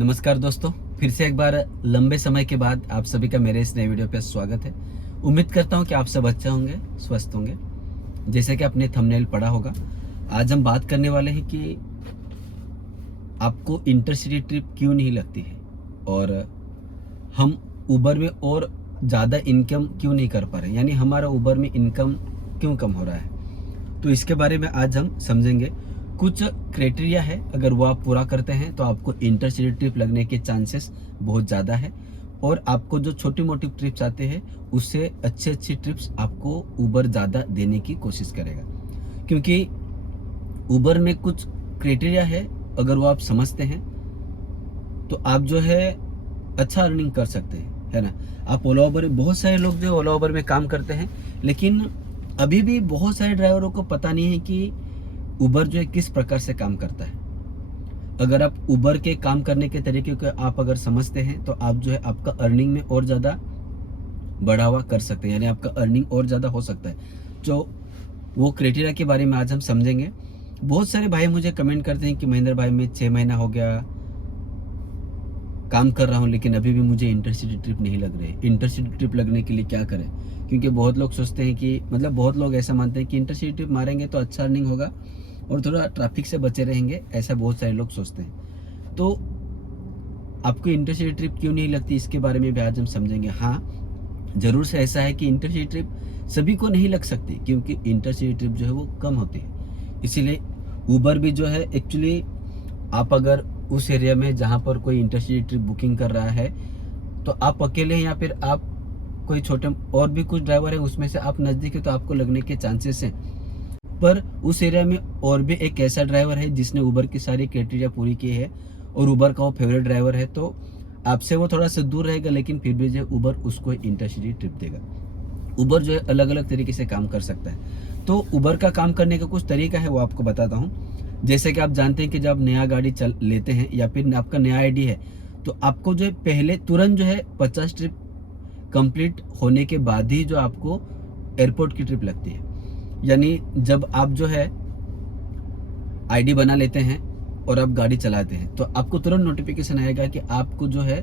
नमस्कार दोस्तों, फिर से एक बार लंबे समय के बाद आप सभी का मेरे इस नए वीडियो पे स्वागत है। उम्मीद करता हूँ कि आप सब अच्छे होंगे, स्वस्थ होंगे। जैसे कि आपने थंबनेल पढ़ा होगा, आज हम बात करने वाले हैं कि आपको इंटरसिटी ट्रिप क्यों नहीं लगती है और हम उबर में और ज़्यादा इनकम क्यों नहीं कर पा रहे, यानी हमारा उबर में इनकम क्यों कम हो रहा है। तो इसके बारे में आज हम समझेंगे। कुछ क्राइटेरिया है, अगर वो आप पूरा करते हैं तो आपको इंटरसिटी ट्रिप लगने के चांसेस बहुत ज़्यादा है और आपको जो छोटी मोटी ट्रिप्स आते हैं उससे अच्छी अच्छी ट्रिप्स आपको उबर ज़्यादा देने की कोशिश करेगा, क्योंकि उबर में कुछ क्राइटेरिया है। अगर वो आप समझते हैं तो आप जो है अच्छा अर्निंग कर सकते हैं, है ना। आप ओला उबर, बहुत सारे लोग जो ओला उबर में काम करते हैं, लेकिन अभी भी बहुत सारे ड्राइवरों को पता नहीं है कि उबर जो है किस प्रकार से काम करता है। अगर आप उबर के काम करने के तरीके को आप अगर समझते हैं तो आप जो है आपका अर्निंग में और ज़्यादा बढ़ावा कर सकते हैं, यानी आपका अर्निंग और ज़्यादा हो सकता है। जो वो क्राइटेरिया के बारे में आज हम समझेंगे। बहुत सारे भाई मुझे कमेंट करते हैं कि महेंद्र भाई, मैं 6 महीना हो गया काम कर रहा हूँ लेकिन अभी भी मुझे इंटरसिटी ट्रिप नहीं लग रही। इंटरसिटी ट्रिप लगने के लिए क्या करें? क्योंकि बहुत लोग सोचते हैं कि बहुत लोग ऐसा मानते हैं कि इंटरसिटी ट्रिप मारेंगे तो अच्छा अर्निंग होगा और थोड़ा ट्रैफिक से बचे रहेंगे, ऐसा बहुत सारे लोग सोचते हैं। तो आपको इंटरसिटी ट्रिप क्यों नहीं लगती, इसके बारे में भी आज हम समझेंगे। हाँ, ज़रूर से ऐसा है कि इंटरसिटी ट्रिप सभी को नहीं लग सकती, क्योंकि इंटरसिटी ट्रिप जो है वो कम होती है। इसीलिए उबर भी जो है, एक्चुअली आप अगर उस एरिया में जहाँ पर कोई इंटरसिटी ट्रिप बुकिंग कर रहा है तो आप अकेले हैं या फिर आप कोई छोटे और भी कुछ ड्राइवर है उसमें से आप नज़दीक है तो आपको लगने के चांसेस हैं। पर उस एरिया में और भी एक ऐसा ड्राइवर है जिसने उबर की सारी क्राइटेरिया पूरी की है और उबर का वो फेवरेट ड्राइवर है, तो आपसे वो थोड़ा सा दूर रहेगा, लेकिन फिर भी जो उबर उसको इंटरसिटी ट्रिप देगा। उबर जो है अलग अलग तरीके से काम कर सकता है। तो उबर का काम करने का कुछ तरीका है, वो आपको बताता हूँ। जैसे कि आप जानते हैं कि जब आप नया गाड़ी चल लेते हैं या फिर आपका नया आईडी है तो आपको जो है पहले तुरंत जो है 50 ट्रिप कंप्लीट होने के बाद ही जो आपको एयरपोर्ट की ट्रिप लगती है। यानी जब आप जो है आईडी बना लेते हैं और आप गाड़ी चलाते हैं तो आपको तुरंत नोटिफिकेशन आएगा कि आपको जो है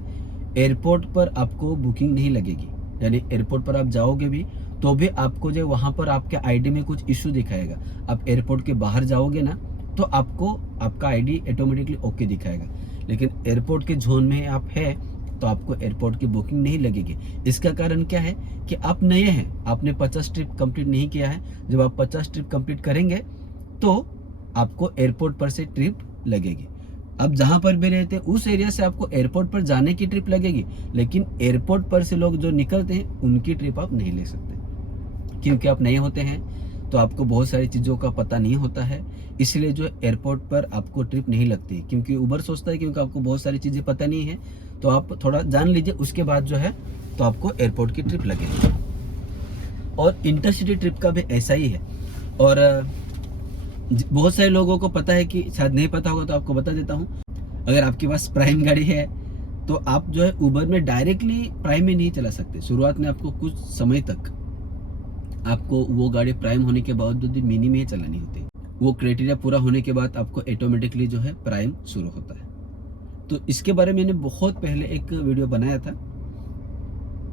एयरपोर्ट पर आपको बुकिंग नहीं लगेगी। यानी एयरपोर्ट पर आप जाओगे भी तो भी आपको जो वहाँ पर आपके आईडी में कुछ इशू दिखाएगा। आप एयरपोर्ट के बाहर जाओगे ना तो आपको आपका आईडी ऑटोमेटिकली ओके दिखाएगा, लेकिन एयरपोर्ट के जोन में आप है तो आपको एयरपोर्ट की बुकिंग नहीं लगेगी। इसका कारण क्या है कि आप नए हैं, आपने 50 ट्रिप कंप्लीट नहीं किया है। जब आप 50 ट्रिप कंप्लीट करेंगे तो आपको एयरपोर्ट पर से ट्रिप लगेगी। अब जहां पर भी रहते हैं उस एरिया से आपको एयरपोर्ट पर जाने की ट्रिप लगेगी, लेकिन एयरपोर्ट पर से लोग जो निकलते हैं उनकी ट्रिप आप नहीं ले सकते, क्योंकि आप नए होते हैं तो आपको बहुत सारी चीज़ों का पता नहीं होता है। इसलिए जो एयरपोर्ट पर आपको ट्रिप नहीं लगती, क्योंकि उबर सोचता है क्योंकि आपको बहुत सारी चीज़ें पता नहीं है तो आप थोड़ा जान लीजिए, उसके बाद जो है तो आपको एयरपोर्ट की ट्रिप लगेगी। और इंटरसिटी ट्रिप का भी ऐसा ही है। और बहुत सारे लोगों को पता है कि शायद नहीं पता होगा तो आपको बता देता हूँ। अगर आपके पास प्राइम गाड़ी है तो आप जो है उबर में डायरेक्टली प्राइम में नहीं चला सकते। शुरुआत में आपको कुछ समय तक आपको वो गाड़ी प्राइम होने के बावजूद भी मिनी में ही चलानी होती है। वो क्राइटेरिया पूरा होने के बाद आपको ऑटोमेटिकली जो है प्राइम शुरू होता है। तो इसके बारे में मैंने बहुत पहले एक वीडियो बनाया था,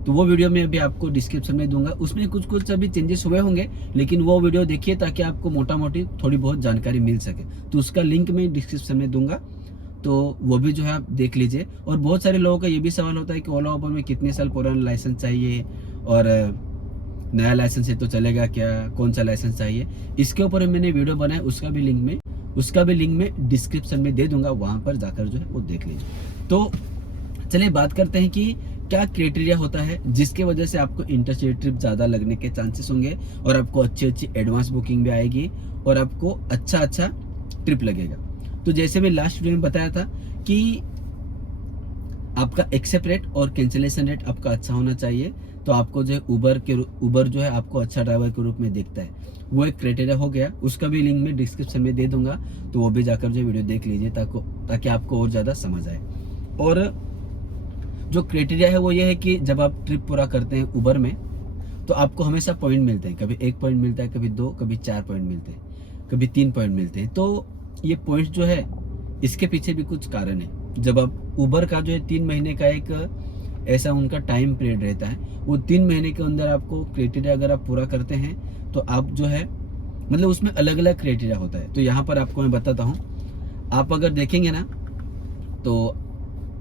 तो वो वीडियो मैं अभी आपको डिस्क्रिप्शन में दूंगा। उसमें कुछ कुछ अभी चेंजेस हुए होंगे, लेकिन वो वीडियो देखिए ताकि आपको मोटा मोटी थोड़ी बहुत जानकारी मिल सके। तो उसका लिंक मैं डिस्क्रिप्शन में दूंगा, तो वो भी जो है आप देख लीजिए। और बहुत सारे लोगों का ये भी सवाल होता है कि ओला उबर में कितने साल पुराना लाइसेंस चाहिए और नया लाइसेंस है तो चलेगा क्या, कौन सा लाइसेंस चाहिए। इसके ऊपर मैंने वीडियो बनाया, उसका भी लिंक में डिस्क्रिप्शन में दे दूंगा, वहां पर जाकर जो है वो देख लीजिए। तो चलिए बात करते हैं कि क्या क्राइटेरिया होता है जिसके वजह से आपको इंटरसिटी ट्रिप ज़्यादा लगने के चांसेस होंगे और आपको अच्छी अच्छी एडवांस बुकिंग भी आएगी और आपको अच्छा ट्रिप लगेगा। तो जैसे मैं लास्ट वीडियो में बताया था कि आपका एक्सेप्ट रेट और कैंसिलेशन रेट आपका अच्छा होना चाहिए, तो आपको जो है उबर जो है आपको अच्छा ड्राइवर के रूप में देखता है। वो एक क्राइटेरिया हो गया, उसका भी लिंक मैं डिस्क्रिप्शन में दे दूंगा, तो वो भी जाकर जो वीडियो देख लीजिए ताकि आपको और ज़्यादा समझ आए। और जो क्राइटेरिया है वो ये है कि जब आप ट्रिप पूरा करते हैं उबर में तो आपको हमेशा पॉइंट मिलते हैं। कभी 1 पॉइंट मिलता है, कभी 2, कभी 4 पॉइंट मिलते हैं, कभी 3 पॉइंट मिलते हैं। तो ये पॉइंट जो है इसके पीछे भी कुछ कारण है। जब आप उबर का जो है 3 महीने का एक ऐसा उनका टाइम पीरियड रहता है, वो 3 महीने के अंदर आपको क्राइटेरिया अगर आप पूरा करते हैं तो आप जो है मतलब उसमें अलग अलग क्राइटेरिया होता है। तो यहाँ पर आपको मैं बताता हूँ, आप अगर देखेंगे ना तो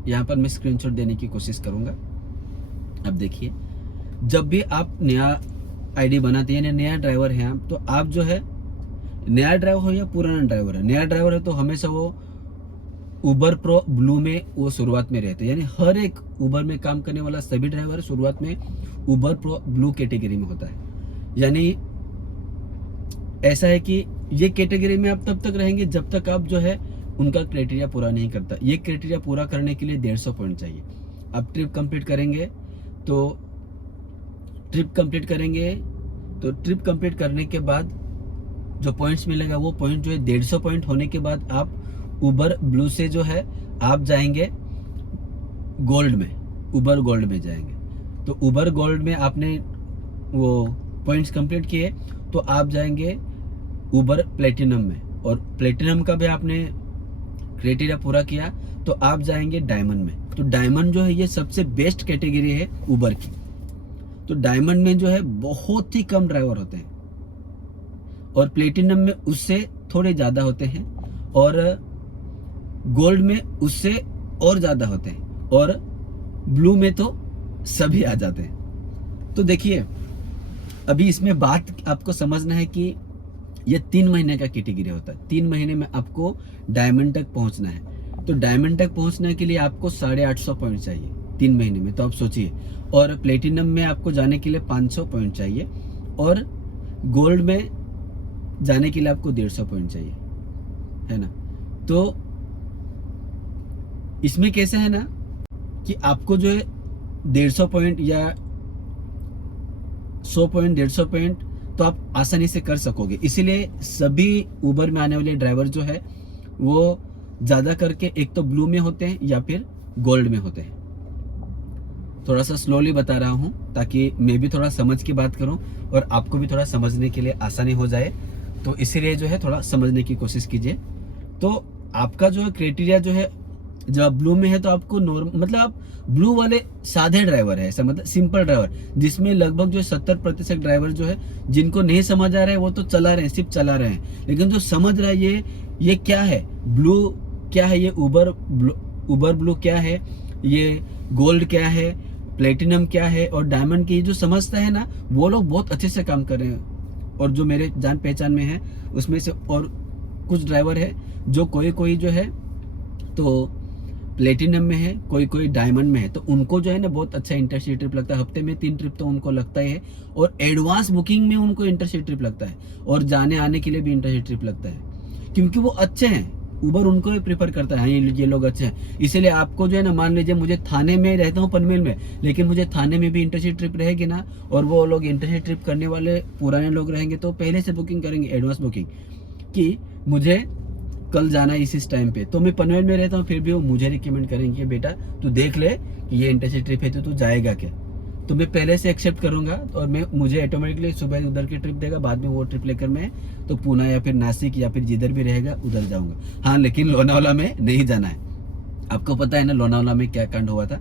यहाँ पर मैं स्क्रीनशॉट देने की कोशिश करूँगा। अब देखिए, जब भी आप नया आईडी बनाते हैं, नया ड्राइवर है आप, तो आप जो है नया ड्राइवर हो या पुराना ड्राइवर है, नया ड्राइवर है तो हमेशा वो उबर प्रो ब्लू में वो शुरुआत में रहते हैं। यानी हर एक उबर में काम करने वाला सभी ड्राइवर शुरुआत में उबर प्रो ब्लू कैटेगरी में होता है। यानी ऐसा है कि ये कैटेगरी में आप तब तक रहेंगे जब तक आप जो है उनका क्राइटेरिया पूरा नहीं करता। ये क्राइटेरिया पूरा करने के लिए 150 पॉइंट चाहिए। आप ट्रिप कंप्लीट करेंगे तो ट्रिप कंप्लीट करने के बाद जो पॉइंट्स मिलेगा वो पॉइंट जो है 150 पॉइंट होने के बाद आप उबर ब्लू से जो है आप जाएंगे गोल्ड में, उबर गोल्ड में जाएंगे। तो उबर गोल्ड में आपने वो पॉइंट्स कंप्लीट किए तो आप जाएंगे उबर प्लेटिनम में, और प्लेटिनम का भी आपने क्राइटेरिया पूरा किया तो आप जाएंगे डायमंड में। तो डायमंड जो है ये सबसे बेस्ट कैटेगरी है उबर की। तो डायमंड में जो है बहुत ही कम ड्राइवर होते हैं, और प्लेटिनम में उससे थोड़े ज़्यादा होते हैं, और गोल्ड में उससे और ज़्यादा होते हैं, और ब्लू में तो सभी आ जाते हैं। तो देखिए, अभी इसमें बात आपको समझना है कि ये 3 महीने का कैटेगरी होता है। 3 महीने में आपको डायमंड तक पहुंचना है। तो डायमंड तक पहुंचने के लिए आपको 850 पॉइंट चाहिए 3 महीने में। तो आप सोचिए, और प्लेटिनम में आपको जाने के लिए 500 पॉइंट चाहिए, और गोल्ड में जाने के लिए आपको 150 पॉइंट चाहिए, है ना। तो इसमें कैसे है ना कि आपको जो है 150 पॉइंट या 100 पॉइंट 150 पॉइंट तो आप आसानी से कर सकोगे। इसीलिए सभी उबर में आने वाले ड्राइवर जो है वो ज़्यादा करके एक तो ब्लू में होते हैं या फिर गोल्ड में होते हैं। थोड़ा सा स्लोली बता रहा हूँ ताकि मैं भी थोड़ा समझ के बात करूँ और आपको भी थोड़ा समझने के लिए आसानी हो जाए। तो इसीलिए जो है थोड़ा समझने की कोशिश कीजिए। तो आपका जो है क्राइटेरिया जो है, जब आप ब्लू में है तो आपको मतलब आप ब्लू वाले सादे ड्राइवर है, ऐसा मतलब सिंपल ड्राइवर, जिसमें लगभग जो 70% ड्राइवर जो है जिनको नहीं समझ आ रहा है वो तो चला रहे हैं, सिर्फ चला रहे हैं। लेकिन जो समझ रहा है ये क्या है, ब्लू क्या है, ये उबर ब्लू क्या है, ये गोल्ड क्या है, प्लेटिनम क्या है और डायमंड की जो समझता है ना, वो लोग बहुत अच्छे से काम कर रहे हैं। और जो मेरे जान पहचान में है उसमें से और कुछ ड्राइवर है जो कोई जो है तो प्लेटिनम में है, कोई डायमंड में है। तो उनको जो है ना बहुत अच्छा इंटरसिटी ट्रिप लगता है। हफ्ते में 3 ट्रिप तो उनको लगता ही है, और एडवांस बुकिंग में उनको इंटरसिटी ट्रिप लगता है, और जाने आने के लिए भी इंटरसिटी ट्रिप लगता है, क्योंकि वो अच्छे हैं। उबर उनको भी प्रेफर करता है, ये लोग अच्छे हैं। इसीलिए आपको जो है ना, मान लीजिए मुझे थाने में रहता हूँ पनवेल में, लेकिन मुझे थाने में भी इंटरसिटी ट्रिप रहेगी ना, और वो लोग इंटरसिटी ट्रिप करने वाले पुराने लोग रहेंगे तो पहले से बुकिंग करेंगे, एडवांस बुकिंग, कि मुझे कल जाना है इस टाइम पे। तो मैं पनवेल में रहता हूँ, फिर भी वो मुझे रिकमेंड करेंगे कि बेटा तू देख ले कि ये इंटरसिटी ट्रिप है तो तू जाएगा क्या। तो मैं पहले से एक्सेप्ट करूंगा, और मैं मुझे ऑटोमेटिकली सुबह उधर की ट्रिप देगा, बाद में वो ट्रिप लेकर मैं तो पूना या फिर नासिक या फिर जिधर भी रहेगा उधर जाऊंगा। हाँ, लेकिन लोनावाला में नहीं जाना है। आपको पता है ना लोनावाला में क्या कांड हुआ था,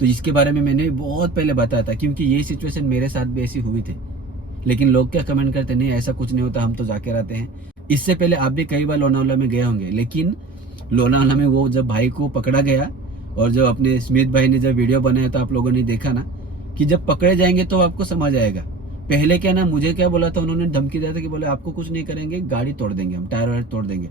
तो इसके बारे में मैंने बहुत पहले बताया था, क्योंकि ये सिचुएशन मेरे साथ भी ऐसी हुई थी। लेकिन लोग क्या कमेंट करते, नहीं ऐसा कुछ नहीं होता, हम तो जाके रहते हैं। इससे पहले आप भी कई बार लोनावाला में गए होंगे, लेकिन लोनावाला में वो जब भाई को पकड़ा गया, और जब अपने स्मिथ भाई ने जब वीडियो बनाया तो आप लोगों ने देखा ना कि जब पकड़े जाएंगे तो आपको समझ आएगा। पहले क्या ना, मुझे क्या बोला था, उन्होंने धमकी दिया था कि बोले आपको कुछ नहीं करेंगे, गाड़ी तोड़ देंगे, हम टायर वायर तोड़ देंगे।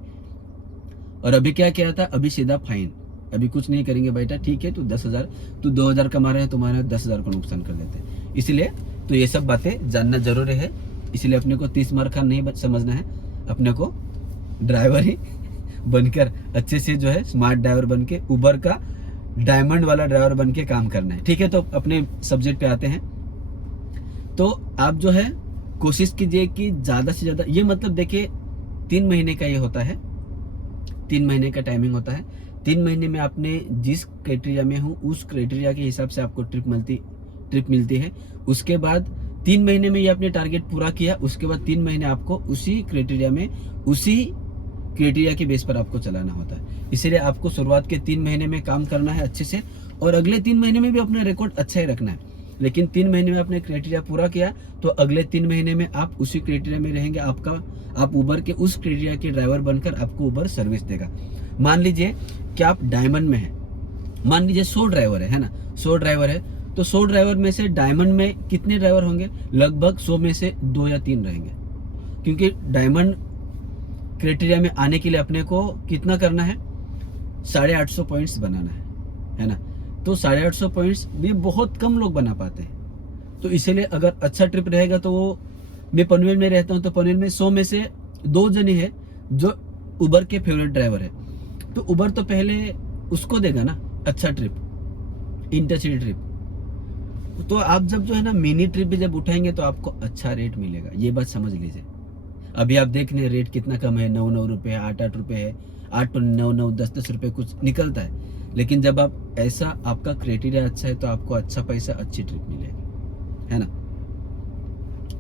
और अभी क्या किया था, अभी सीधा फाइन, अभी कुछ नहीं करेंगे बेटा, ठीक है, तू 10,000 तू 2,000 कमा रहे हैं, तुम्हारे 10,000 को नुकसान कर देते हैं। इसलिए तो ये सब बातें जानना जरूरी है। इसलिए अपने को 30 मार खान नहीं समझना है, अपने को ड्राइवर ही बनकर अच्छे से जो है स्मार्ट ड्राइवर बन के उबर का डायमंड वाला ड्राइवर बन के काम करना है, ठीक है। तो अपने सब्जेक्ट पे आते हैं। तो आप जो है कोशिश कीजिए कि ज़्यादा से ज़्यादा, ये मतलब देखिए 3 महीने का ये होता है, 3 महीने का टाइमिंग होता है। 3 महीने में आपने जिस क्राइटेरिया में हूँ उस क्राइटेरिया के हिसाब से आपको ट्रिप मिलती है। उसके बाद 3 महीने में ये आपने टारगेट पूरा किया, उसके बाद 3 महीने आपको उसी क्राइटेरिया के बेस पर आपको चलाना होता है। इसीलिए आपको शुरुआत के 3 महीने में काम करना है अच्छे से, और अगले 3 महीने में भी अपना रिकॉर्ड अच्छा ही रखना है। लेकिन 3 महीने में आपने क्राइटेरिया पूरा किया तो अगले 3 महीने में आप उसी क्राइटेरिया में रहेंगे। आप उबर के उस क्राइटेरिया के ड्राइवर बनकर आपको उबर सर्विस देगा। मान लीजिए कि आप डायमंड में हैं, मान लीजिए 100 ड्राइवर है ना, 100 ड्राइवर है, तो 100 ड्राइवर में से डायमंड में कितने ड्राइवर होंगे? लगभग 100 में से 2 या 3 रहेंगे, क्योंकि डायमंड क्राइटेरिया में आने के लिए अपने को कितना करना है? 850 पॉइंट्स बनाना है ना। तो 850 पॉइंट्स भी बहुत कम लोग बना पाते हैं। तो इसीलिए अगर अच्छा ट्रिप रहेगा तो वो, मैं पनवेल में रहता हूँ तो पनवेल में 100 में से 2 जने हैं जो उबर के फेवरेट ड्राइवर है, तो उबर तो पहले उसको देगा ना अच्छा ट्रिप, इंटरसिटी ट्रिप। तो आप जब जो है ना मिनी ट्रिप भी जब उठाएंगे तो आपको अच्छा रेट मिलेगा, ये बात समझ लीजिए। अभी आप देख लें रेट कितना कम है, 9 रुपये, 8 रुपये है, 8 तो 9 10 रुपये कुछ निकलता है। लेकिन जब आप ऐसा, आपका क्राइटेरिया अच्छा है तो आपको अच्छा पैसा, अच्छी ट्रिप मिलेगी, है ना।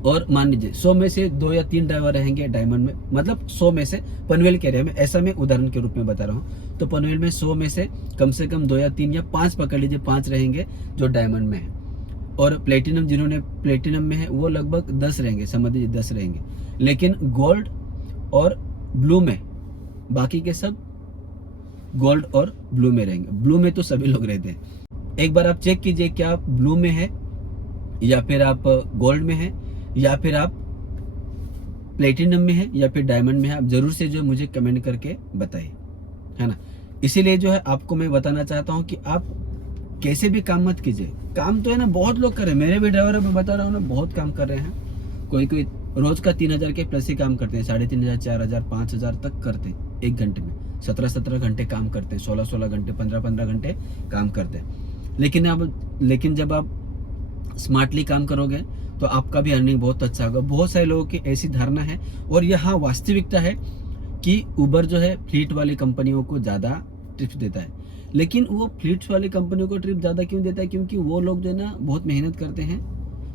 और मान लीजिए 100 में से 2 या 3 ड्राइवर रहेंगे डायमंड में, मतलब 100 में से पनवेल के एरिया में, ऐसा मैं उदाहरण के रूप में बता रहा हूँ। तो पनवेल में 100 में से कम 2 या 3 या 5 पकड़ लीजिए, 5 रहेंगे जो डायमंड में है। और प्लेटिनम, जिन्होंने प्लेटिनम में है वो लगभग 10 रहेंगे, समझ लीजिए 10 रहेंगे। लेकिन गोल्ड और ब्लू में बाकी के सब गोल्ड और ब्लू में रहेंगे। ब्लू में तो सभी लोग रहते हैं। एक बार आप चेक कीजिए कि आप ब्लू में है या फिर आप गोल्ड में है या फिर आप प्लेटिनम में है या फिर डायमंड में है। आप जरूर से जो मुझे कमेंट करके बताइए, है ना। इसीलिए जो है आपको मैं बताना चाहता हूँ कि आप कैसे भी काम मत कीजिए। काम तो है ना बहुत लोग कर रहे हैं, मेरे भी ड्राइवर मैं बता रहा हूँ ना, बहुत काम कर रहे हैं। कोई रोज का 3000 के प्लस ही काम करते हैं, 3500, 4000, 5000 तक करते हैं एक घंटे में। 17 घंटे काम करते हैं, 16 घंटे, 15 घंटे काम करते हैं। लेकिन जब आप स्मार्टली काम करोगे तो आपका भी अर्निंग बहुत अच्छा होगा। बहुत सारे लोगों की ऐसी धारणा है, और यह वास्तविकता है कि उबर जो है फ्लीट वाली कंपनियों को ज़्यादा टिप्स देता है। लेकिन वो फ्लीट्स वाली कंपनियों को ट्रिप ज़्यादा क्यों देता है? क्योंकि वो लोग जो है ना बहुत मेहनत करते हैं।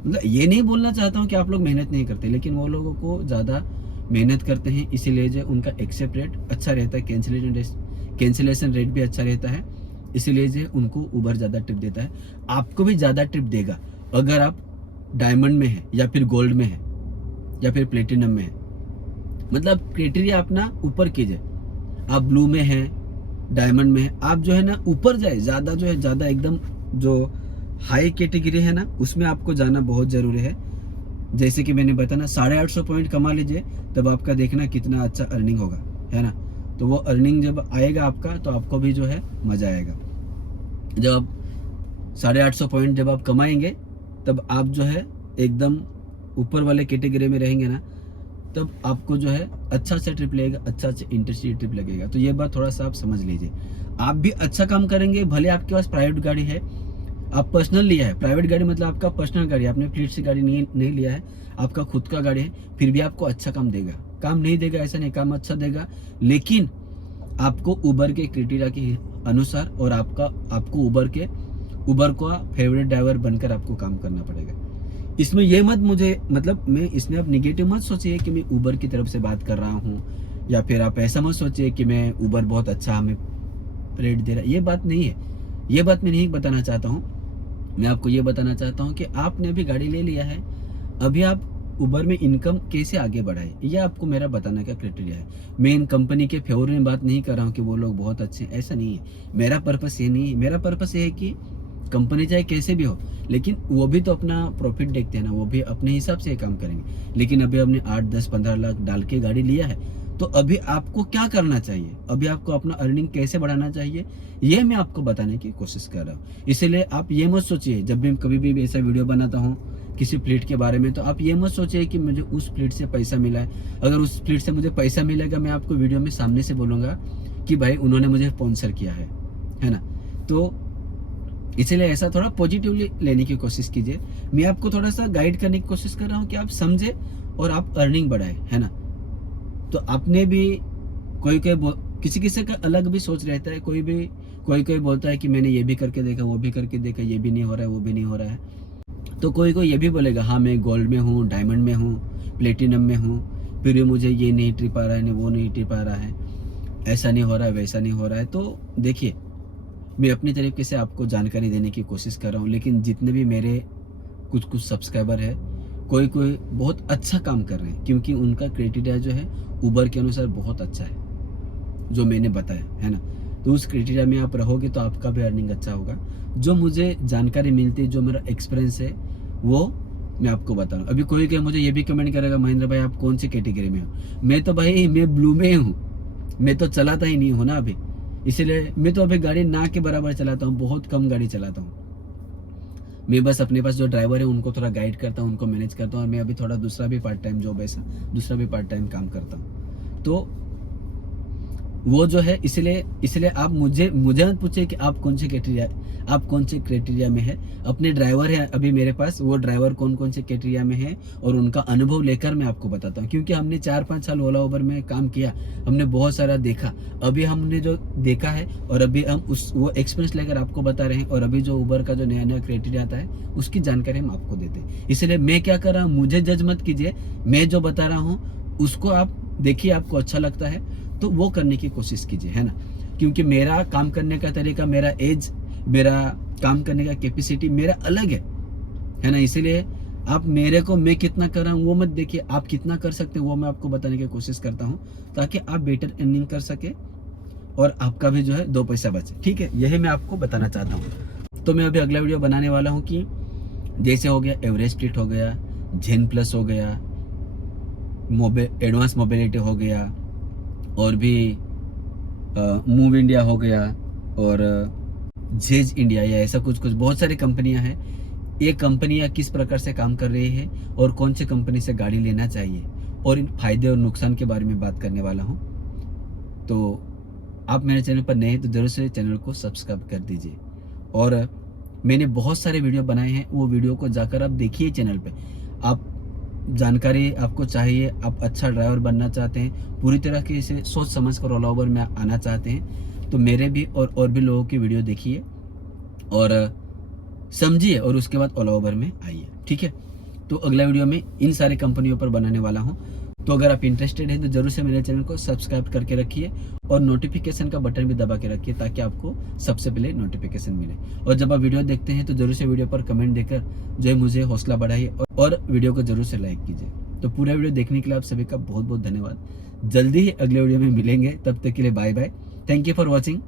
मतलब ये नहीं बोलना चाहता हूँ कि आप लोग मेहनत नहीं करते, लेकिन वो लोगों को ज़्यादा मेहनत करते हैं, इसीलिए जो उनका एक्सेप्ट रेट अच्छा रहता है, कैंसिलेशन रेट भी अच्छा रहता है। इसीलिए जो उनको उबर ज़्यादा टिप देता है। आपको भी ज़्यादा टिप देगा अगर आप डायमंड में है या फिर गोल्ड में है या फिर प्लेटिनम में है। मतलब क्राइटेरिया अपना ऊपर कीजिए। आप ब्लू में है, डायमंड में है, आप जो है ना ऊपर जाए, ज़्यादा जो है ज़्यादा एकदम जो हाई कैटेगरी है ना उसमें आपको जाना बहुत ज़रूरी है। जैसे कि मैंने बताया ना 850 पॉइंट कमा लीजिए, तब आपका देखना कितना अच्छा अर्निंग होगा, है ना। तो वो अर्निंग जब आएगा आपका तो आपको भी जो है मज़ा आएगा। जब आप 850 पॉइंट जब आप कमाएंगे तब आप जो है एकदम ऊपर वाले कैटेगरी में रहेंगे ना, तब आपको जो है अच्छा ट्रिप लगेगा, अच्छा इंटरसिटी ट्रिप लगेगा। तो ये बात थोड़ा सा आप समझ लीजिए। आप भी अच्छा काम करेंगे, भले आपके पास प्राइवेट गाड़ी है, आप पर्सनल लिया है। प्राइवेट गाड़ी मतलब आपका पर्सनल गाड़ी, आपने फ्लीट से गाड़ी नहीं लिया है, आपका खुद का गाड़ी है, फिर भी आपको अच्छा काम देगा। काम नहीं देगा ऐसा नहीं, काम अच्छा देगा, लेकिन आपको उबर के क्राइटेरिया के अनुसार और आपको उबर का फेवरेट ड्राइवर बनकर आपको काम करना पड़ेगा। इसमें ये मत मुझे मतलब मैं इसमें आप निगेटिव मत सोचिए कि मैं उबर की तरफ से बात कर रहा हूँ, या फिर आप ऐसा मत सोचिए कि मैं उबर बहुत अच्छा हमें रेट दे रहा है। ये बात नहीं है, ये बात मैं नहीं बताना चाहता हूँ। मैं आपको ये बताना चाहता हूँ कि आपने अभी गाड़ी ले लिया है, अभी आप उबर में इनकम कैसे आगे बढ़ाए, ये आपको मेरा बताने का क्राइटेरिया है। मैं इन कंपनी के फेवर में बात नहीं कर रहा हूँ कि वो लोग बहुत अच्छे हैं, ऐसा नहीं है। मेरा पर्पस ये नहीं है, मेरा पर्पस ये है कि कंपनी चाहे कैसे भी हो, लेकिन वो भी तो अपना प्रॉफिट देखते हैं ना, वो भी अपने हिसाब से काम करेंगे। लेकिन अभी हमने 8, 10, 15 लाख डाल के गाड़ी लिया है, तो अभी आपको क्या करना चाहिए, अभी आपको अपना अर्निंग कैसे बढ़ाना चाहिए, ये मैं आपको बताने की कोशिश कर रहा हूँ। इसीलिए आप ये मत सोचिए, जब भी कभी भी ऐसा वीडियो बनाता हूँ किसी फ्लीट के बारे में, तो आप ये मत सोचिए कि मुझे उस फ्लीट से पैसा मिला है। अगर उस फ्लीट से मुझे पैसा मिलेगा, मैं आपको वीडियो में सामने से बोलूँगा कि भाई उन्होंने मुझे स्पॉन्सर किया है ना। तो इसलिए ऐसा थोड़ा पॉजिटिवली लेने की कोशिश कीजिए। मैं आपको थोड़ा सा गाइड करने की कोशिश कर रहा हूँ कि आप समझे और आप अर्निंग बढ़ाए, है ना। तो आपने भी किसी का अलग भी सोच रहता है। कोई बोलता है कि मैंने ये भी करके देखा, वो भी करके देखा, ये भी नहीं हो रहा है, वो भी नहीं हो रहा है। तो कोई ये भी बोलेगा हाँ मैं गोल्ड में हूँ, डायमंड में हूँ, प्लेटिनम में हूँ, फिर भी मुझे ये नहीं ट्रिप आ रहा है, वो नहीं ट्रिप आ रहा है। ऐसा नहीं हो रहा है, वैसा नहीं हो रहा है। तो देखिए, मैं अपनी तरीके से आपको जानकारी देने की कोशिश कर रहा हूँ, लेकिन जितने भी मेरे कुछ सब्सक्राइबर है, कोई कोई बहुत अच्छा काम कर रहे हैं, क्योंकि उनका क्राइटेरिया जो है उबर के अनुसार बहुत अच्छा है, जो मैंने बताया है ना। तो उस क्राइटेरिया में आप रहोगे तो आपका भी अर्निंग अच्छा होगा। जो मुझे जानकारी मिलती है, जो मेरा एक्सपीरियंस है, वो मैं आपको बता रहा हूँ। अभी कोई मुझे ये भी कमेंट करेगा, महेंद्र भाई आप कौन सी कैटेगरी में हो? मैं तो भाई मैं ब्लू में हूँ, मैं तो चलाता ही नहीं हूँ ना अभी, इसीलिए मैं तो अभी गाड़ी ना के बराबर चलाता हूँ, बहुत कम गाड़ी चलाता हूँ। मैं बस अपने पास जो ड्राइवर है उनको थोड़ा गाइड करता हूँ, उनको मैनेज करता हूँ, और मैं अभी थोड़ा दूसरा भी पार्ट टाइम जॉब, ऐसा दूसरा भी पार्ट टाइम काम करता हूँ। तो वो जो है, इसलिए आप मुझे मत पूछे कि आप कौन से क्राइटेरिया में है। अपने ड्राइवर है अभी मेरे पास, वो ड्राइवर कौन से क्राइटेरिया में है और उनका अनुभव लेकर मैं आपको बताता हूँ, क्योंकि हमने 4-5 साल ओला उबर में काम किया, हमने बहुत सारा देखा। अभी हमने जो देखा है और अभी हम वो एक्सपीरियंस लेकर आपको बता रहे हैं, और अभी जो उबर का जो नया क्राइटेरिया आता है उसकी जानकारी हम आपको देते हैं। इसलिए मैं क्या कर रहा हूँ, मुझे जज मत कीजिए, मैं जो बता रहा हूँ उसको आप देखिए, आपको अच्छा लगता है तो वो करने की कोशिश कीजिए, है ना। क्योंकि मेरा काम करने का तरीका, मेरा एज, मेरा काम करने का कैपेसिटी मेरा अलग है ना। इसीलिए आप मेरे को मैं कितना कर रहा हूँ वो मत देखिए, आप कितना कर सकते हैं वो मैं आपको बताने की कोशिश करता हूँ, ताकि आप बेटर अर्निंग कर सके और आपका भी जो है 2 पैसा बचे। ठीक है, यही मैं आपको बताना चाहता हूँ। तो मैं अभी अगला वीडियो बनाने वाला हूँ कि जैसे हो गया एवरेज फ्लीट हो गया, जेन प्लस हो गया, एडवांस मोबिलिटी हो गया, और भी मूव इंडिया हो गया, और जेज इंडिया, या ऐसा कुछ बहुत सारी कंपनियां हैं। ये कंपनियां किस प्रकार से काम कर रही है और कौन सी कंपनी से गाड़ी लेना चाहिए, और इन फायदे और नुकसान के बारे में बात करने वाला हूं। तो आप मेरे चैनल पर नए हैं तो जरूर से चैनल को सब्सक्राइब कर दीजिए। और मैंने बहुत सारे वीडियो बनाए हैं, वो वीडियो को जाकर आप देखिए चैनल पे। आप जानकारी आपको चाहिए, आप अच्छा ड्राइवर बनना चाहते हैं, पूरी तरह से सोच समझ कर ओला उबर में आना चाहते हैं, तो मेरे भी और भी लोगों की वीडियो देखिए और समझिए, और उसके बाद ओला उबर में आइए। ठीक है, तो अगला वीडियो में इन सारी कंपनियों पर बनाने वाला हूँ। तो अगर आप इंटरेस्टेड हैं तो जरूर से मेरे चैनल को सब्सक्राइब करके रखिए, और नोटिफिकेशन का बटन भी दबा के रखिए, ताकि आपको सबसे पहले नोटिफिकेशन मिले। और जब आप वीडियो देखते हैं तो जरूर से वीडियो पर कमेंट देकर जो है मुझे हौसला बढ़ाइए, और वीडियो को जरूर से लाइक कीजिए। तो पूरा वीडियो देखने के लिए आप सभी का बहुत बहुत धन्यवाद। जल्दी ही अगले वीडियो में मिलेंगे, तब तक के लिए bye bye. Thank you for watching.